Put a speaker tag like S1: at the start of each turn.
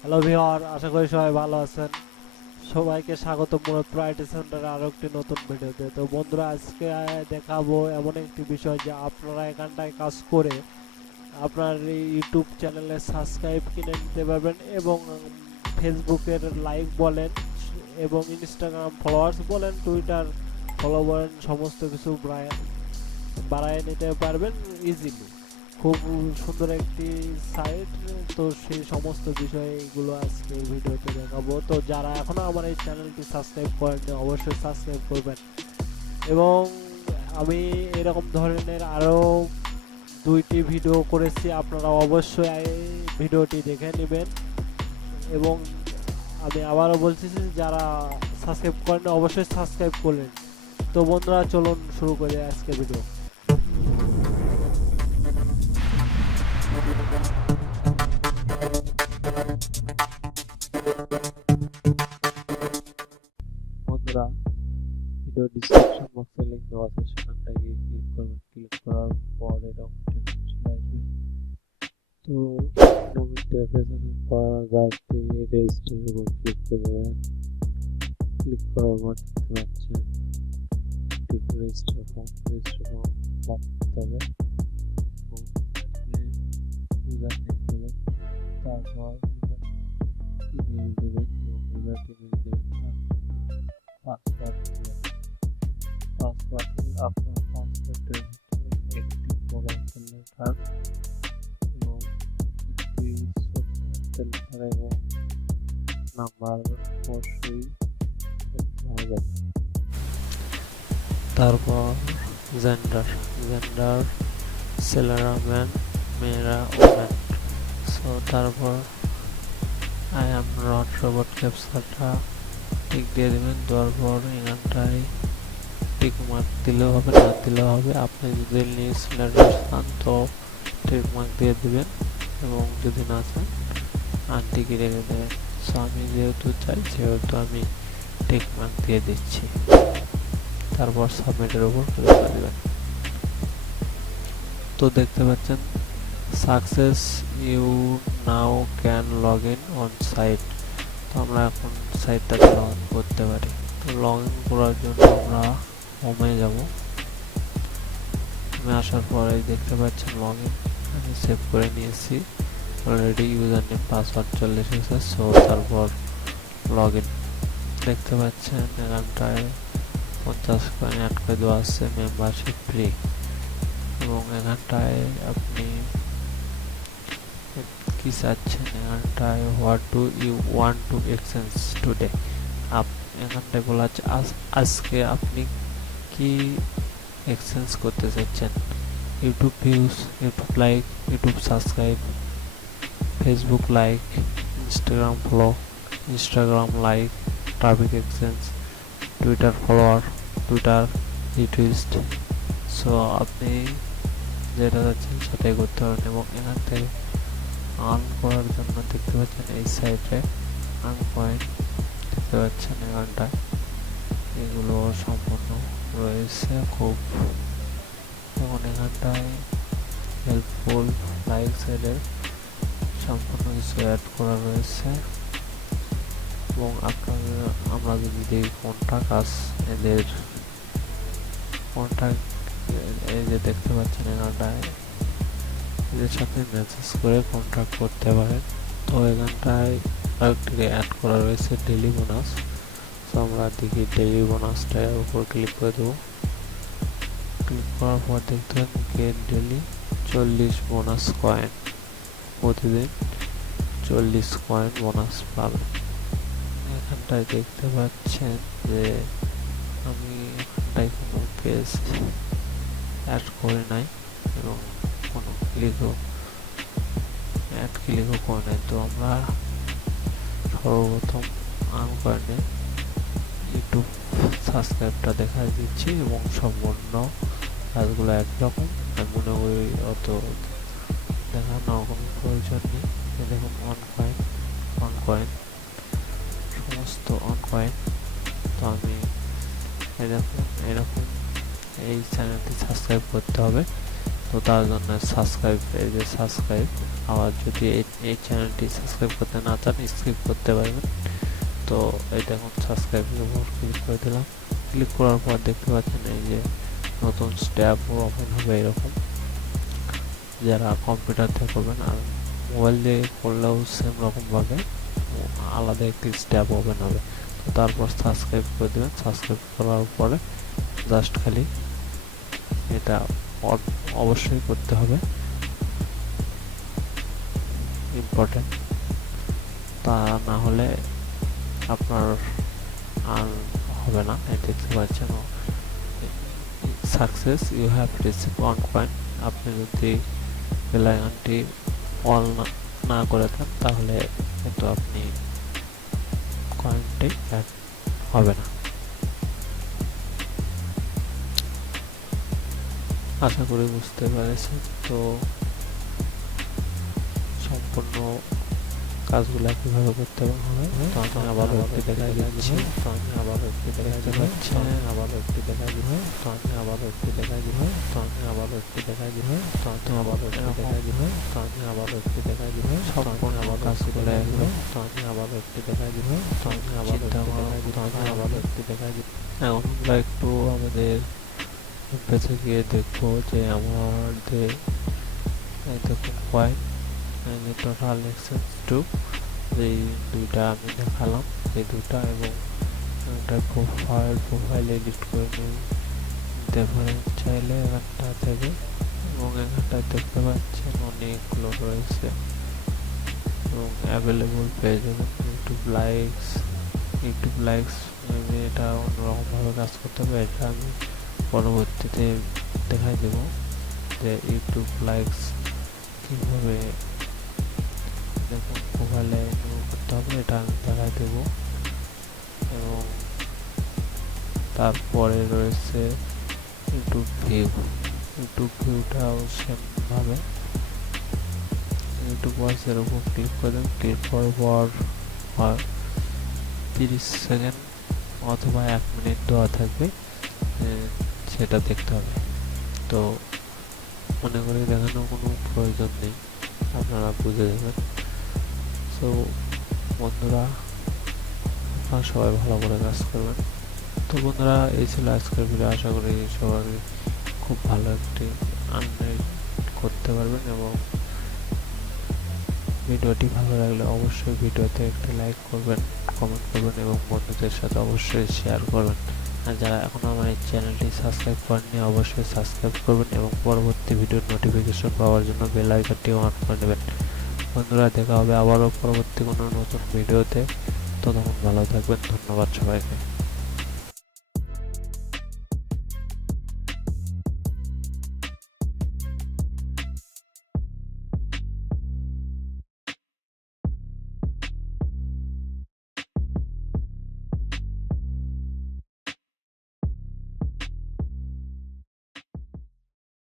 S1: Hello viewer আশা করি সবাই ভালো আছেন। সবাইকে স্বাগত মূলত প্রায়োরিটি সেন্টারে আরও একটি নতুন ভিডিওতে। তো বন্ধুরা, আজকে দেখাবো এমন একটি বিষয় যে আপনারা এখানটায় কাজ করে আপনার ইউটিউব চ্যানেলে সাবস্ক্রাইব কিনে নিতে পারবেন এবং ফেসবুকের লাইক বলেন এবং ইনস্টাগ্রাম ফলোয়ার্স বলেন টুইটার ফলো বলেন, সমস্ত কিছু বাড়ায়- নিতে পারবেন ইজিলি খুব সুন্দর একটি সাইট তো সেই সমস্ত বিষয়গুলো আজকে ভিডিওতে দেখাবো। তো যারা এখনও আমার এই চ্যানেলটি সাবস্ক্রাইব করেননি, অবশ্যই সাবস্ক্রাইব করবেন। এবং আমি এরকম ধরনের আরও দুইটি ভিডিও করেছি, আপনারা অবশ্যই এই ভিডিওটি দেখে নেবেন। এবং আমি আবারও বলছি যারা সাবস্ক্রাইব করেন অবশ্যই সাবস্ক্রাইব করলেন। তো বন্ধুরা, চলুন শুরু করি আজকে ভিডিও বন্ধুরা ভিডিও ডিসক্রিপশন বক্সে লিংক দেওয়া আছে সেখানটায় গিয়ে ক্লিক করবেন। ক্লিক করার পর এরকম চলে তো উপর ক্লিক করে ক্লিক করার পর দেখতে পাচ্ছেন রেজিস্টার ফর্ম করতে হবে। তারপর ইমেল দেবেন এবং ইউজার ইমেল দেবেন পাসওয়ার্ড দেবেন পাসওয়ার্ড আপনার পাসওয়ার্ডের একটি বড় হাতের এবং একটি ছোট হাতের এবং নাম্বার অবশ্যই হবে তারপর জেন্ডার জেন্ডার ছেলেরা ম্যান মেয়েরা ওম্যান সো তারপর আই এম নট রোবট ক্যাপচারটা টিক দিয়ে দেবেন, দেওয়ার পর এখানটায় টিক মার্ক দিলেও হবে, না দিলেও হবে। আপনি যদি নিউজ লেটার চান তো টিক মার্ক দিয়ে দেবেন। এবং যদি না চান আনটিকে রেখে দেবেন। সো আমি যেহেতু চাই, সেহেতু আমি টিক মার্ক দিয়ে দিচ্ছি। তারপর সাবমিটের উপর ক্লিক করে দেবেন। তো দেখতে পাচ্ছেন success you now can log in on site তো আমরা এখন সাইটটাতে লগ ইন করতে পারি। তো লগ ইন করার জন্য আমরা হোমে যাব। হোমে আসার পরে দেখতে পাচ্ছেন লগ ইন আমি সেভ করে নিয়েছি। অলরেডি ইউজার নেম পাসওয়ার্ড চলে এসেছে সো তারপর লগ ইন দেখতে পাচ্ছেন, এখানটায় পঞ্চাশ কয়েন অ্যাড করে দেওয়া আছে মেম্বারশিপ ফ্রি এবং এখানটায় আপনি কি চাচ্ছেন? এখানটায় what do you want to exchange today up এখানটায় বলা আছে, আজ- আজকে আপনি কি এক্সচেঞ্জ করতে চাচ্ছেন? YouTube views YouTube like YouTube subscribe Facebook like Instagram follow Instagram like traffic exchange Twitter follower Twitter retweets so আপনি যেটা যাচ্ছেন সেটাই করতে পারেন এবং এখান থেকে আর্ন করার জন্য দেখতে পাচ্ছেন এই সাইডে। আর্ন পয়েন্ট দেখতে পাচ্ছেন এখানটায় এগুলো সম্পূর্ণ রয়েছে খুব এবং এখানটায় হেল্পফুল লাইক সাইডের সম্পূর্ণ কিছু অ্যাড করা রয়েছে। এবং আপনার আমরা যদি দেখি কোনটা কাজ এদের, কোনটা এই যে দেখতে পাচ্ছেন এখানটায় এদের সাথে মেসেজ করে কন্ট্যাক্ট করতে পারেন। তো এখানটায় আরেকটি অ্যাড করা রয়েছে ডেলি বোনাস তো আমরা দেখি ডেলি বোনাসটার উপর ক্লিক করে দেবো। ক্লিক করার পর দেখতে গেট ডেলি চল্লিশ বোনাস কয়েন প্রতিদিন চল্লিশ কয়েন বোনাস পাবেন। এখানটায় দেখতে পাচ্ছেন যে আমি এখানটায় কোনো পেজ অ্যাড করে নাই এবং কোনো ক্লিকও অ্যাড ক্লিকও করে নাই। তো আমরা সর্বপ্রথম আর্ন কয়েনে ইউটিউব সাবস্ক্রাইবটা দেখা দিচ্ছি এবং সম্পূর্ণ কাজগুলো একরকম। মনে করি অত দেখানোর কোনো প্রয়োজন নেই। দেখুন অন কয়েন অন কয়েন সমস্ত অন কয়েন তো আমি এরকম এরকম এই চ্যানেলটি সাবস্ক্রাইব করতে হবে। তো তার জন্য সাবস্ক্রাইব এই যে সাবস্ক্রাইব আবার যদি এই চ্যানেলটি সাবস্ক্রাইব করতে না চান স্কিপ করতে পারবেন। তো এই দেখুন সাবস্ক্রাইবের উপর ক্লিক করে দিলাম। ক্লিক করার পর দেখতে পাচ্ছেন এই যে নতুন স্ট্যাপ ওপেন হবে এরকম। যারা কম্পিউটার থেকে করবেন, আর মোবাইল দিয়ে করলেও সেম রকমভাবে আলাদা একটি স্ট্যাপ ওপেন হবে। তো তারপর সাবস্ক্রাইব করে দেবেন। সাবস্ক্রাইব করার পরে জাস্ট খালি এটা অবশ্যই করতে হবে। ইম্পর্টেন্ট তা না হলে আপনার আর হবে না। দেখতে পাচ্ছেন। Success you have receive one point আপনি যদি বেলাইকনটি অল না করে থাকেন তাহলে কিন্তু আপনি কয়েনটি হবে না। আশা করি বুঝতে পেরেছেন তো সম্পূর্ণ কাজগুলো কীভাবে করতে হবে তো আমি আবার একটি দেখাই দিচ্ছি তো আমি আবার একটি দেখাই দিচ্ছি আবার একটি দেখা দিব তো আমি আবার একটি দেখা দিব তো আমি আবার একটি দেখা দিব তো আমি আবার একটি দেখাই দিব তো আমি আবার একটি দেখাই দিব সম্পূর্ণ আবার কাজগুলো একবে তো আমি আবার একটি দেখা দিব তো আমি আবার একটি দেখাই দিব তো আমি আবার একটি দেখাই দিব এখন আমরা একটু আমাদের পেছে গিয়ে দেখব যে আমাদের, এই দেখুন এই টোটাল এক্সেস টু এই দুইটা আমি দেখালাম, এই দুটা এবং একটা প্রোফাইল প্রোফাইল এডিট করে নিতে পারেন চাইলে এখানটা থেকে, এবং এখানটা দেখতে পাচ্ছেন অনেকগুলো রয়েছে। এবং অ্যাভেলেবল পেয়ে যাবেন ইউটিউব লাইকস ইউটিউব লাইকস আমি এটা অন্যরকমভাবে কাজ করতে হবে, এটা আমি পরবর্তীতে দেখাই দেব যে ইউটিউব লাইকস কীভাবে মোবাইলে করতে হবে, এটা দেখাই দেব। এবং তারপরে রয়েছে ইউটিউব ভিউ ইউটিউব ভিউটাও সেমভাবে ইউটিউব ওয়াচের উপর ক্লিক করে দেন ক্লিক করার পর তিরিশ সেকেন্ড অথবা এক মিনিট দেওয়া থাকবে। সেটা দেখতে হবে। তো মনে করি দেখানোর কোনো প্রয়োজন নেই, আপনারা বুঝে যাবেন তো বন্ধুরা, আপনারা সবাই ভালো করে কাজ করবেন। তো বন্ধুরা, এই ছিল আজকের ভিডিও আশা করি সবাই খুব ভালো একটি আর্নিং করতে পারবেন এবং ভিডিওটি ভালো লাগলে অবশ্যই ভিডিওতে একটি লাইক করবেন কমেন্ট করবেন এবং বন্ধুদের সাথে অবশ্যই শেয়ার করবেন। আর যারা এখনও আমার এই চ্যানেলটি সাবস্ক্রাইব করেননি, অবশ্যই সাবস্ক্রাইব করবেন এবং পরবর্তী ভিডিওর নোটিফিকেশন পাওয়ার জন্য বেল আইকনটি অন করে নেবেন। বন্ধুরা, দেখা হবে আবারও পরবর্তী কোনো নতুন ভিডিওতে ততক্ষণ ভালো থাকবেন, ধন্যবাদ সবাইকে।